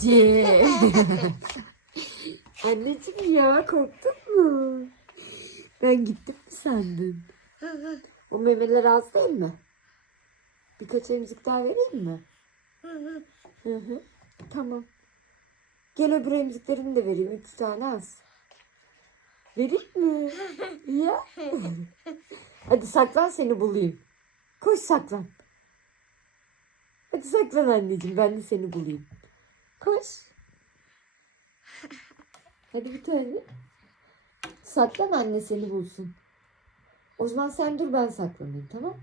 Ce. Anneciğim ya korktun mu? Ben gittim mi sandın? O memeler az değil mi? Birkaç emzik daha vereyim mi? Hı hı. Tamam. Gel öbür emziklerini de vereyim. Üç tane az. Vereyim mi? ya. Hadi saklan seni bulayım. Koş saklan. Hadi saklan anneciğim ben de seni bulayım. Koş. Hadi bir tane. Saklan anne seni bulsun. O zaman sen dur ben saklanayım tamam?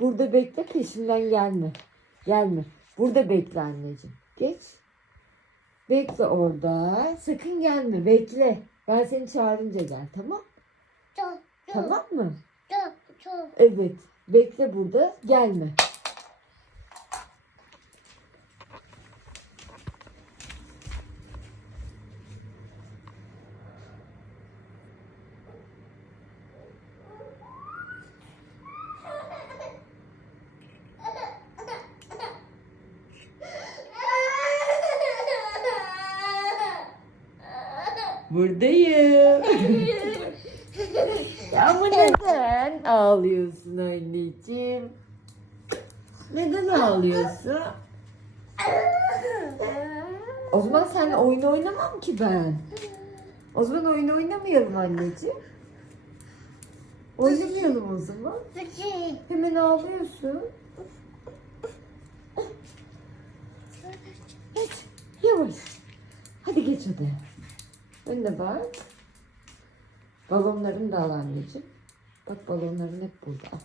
Burada bekle peşinden gelme. Gelme. Burada bekle anneciğim. Geç. Bekle orada. Sakın gelme. Bekle. Ben seni çağırınca gel tamam? Tamam mı? Evet. Bekle burada. Gelme. Buradayım. ama neden ağlıyorsun anneciğim? Neden ağlıyorsun? O zaman seninle oyun oynamam ki ben. O zaman oyun oynamayalım anneciğim. Oynamayalım o zaman. Hemen ağlıyorsun. Yavaş. Hadi geç odaya. Önüne bak. Balonlarını da al anneciğim. Bak balonların hep burada. Al.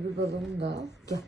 Öbür balonu da al. Gel.